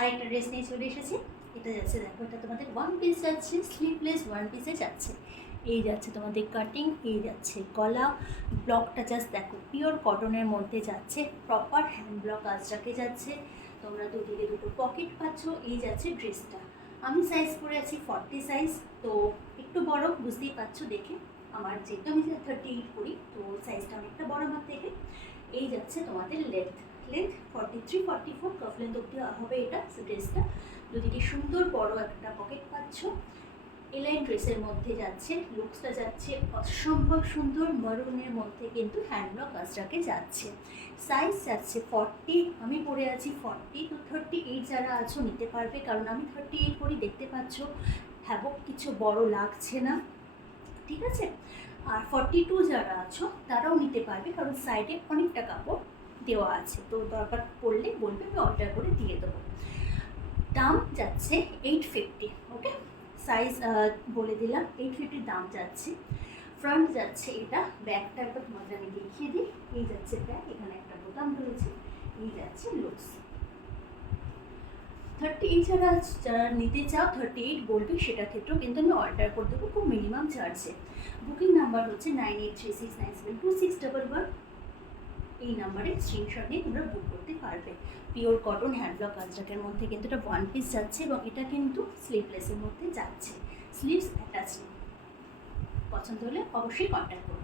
আরেকটা ড্রেস নিয়ে চলে এসেছি। এটা যাচ্ছে, দেখো এটা তোমাদের ওয়ান পিস যাচ্ছে, স্লিভলেস ওয়ান পিসে যাচ্ছে। এই যাচ্ছে তোমাদের কাটিং, এই যাচ্ছে গলা, ব্লকটা জাস্ট দেখো পিওর কটনের মধ্যে যাচ্ছে, প্রপার হ্যান্ড ব্লক আজরাকে যাচ্ছে। তোমরা দুদিকে দুটো পকেট পাচ্ছ। এই যাচ্ছে ড্রেসটা। আমি সাইজ করে আছি 40 সাইজ, তো একটু বড়, বুঝতেই পারছো দেখে। আমার যেহেতু আমি 38 করি, তো সাইজটা অনেকটা বড় আমার থেকে। এই যাচ্ছে তোমাদের লেন্থ 43 44 কাফ লেন্থ অব্দি হবে এটা ড্রেসটা। দুদিকে সুন্দর বড় একটা পকেট পাচ্ছ। এলাইন ড্রেসের মধ্যে যাচ্ছে, লুকসটা যাচ্ছে অসম্ভব সুন্দর। মারুনের মধ্যে কিন্তু হ্যান্ডব্লক কাজটাকে যাচ্ছে। সাইজ যাচ্ছে 40, আমি পরে আছি 40, তো 38 যারা আছো নিতে পারবে, কারণ আমি 38 পরি, দেখতে পাচ্ছ হ্যাবক কিছু বড় লাগছে না, ঠিক আছে। আর 42 যারা আছো তারাও নিতে পারবে, কারণ সাইডে অনেকটা কাপড় দেওয়া আছে, তো দরকার পড়লে বলবে, আমি অর্ডার করে দিয়ে দেবো। দাম যাচ্ছে 850, ওকে। সাইজ বলে দিলাম, 850 দাম যাচ্ছে। ফ্রন্ট যাচ্ছে এটা, ব্যাকটা একবার তোমাদের আমি দেখিয়ে দিই। এই যাচ্ছে ব্যাক, এখানে একটা বোতাম রয়েছে। এই যাচ্ছে লুকস। 38 যারা নিতে চাও 38 বলবে, সেটার ক্ষেত্রেও কিন্তু আমি অর্ডার করে দেবো খুব মিনিমাম চার্জে। বুকিং নাম্বার হচ্ছে 9836972611। এই নাম্বারে স্ক্রিনশট নিয়ে তোমরা বুক করতে পারবে। পিওর কটন হ্যান্ডব্লক আজরাকের মধ্যে কিন্তু এটা ওয়ান পিস যাচ্ছে, এবং এটা কিন্তু স্লিভলেসের মধ্যে যাচ্ছে, স্লিভস অ্যাটাচ। পছন্দ হলে অবশ্যই কন্ট্যাক্ট করবে।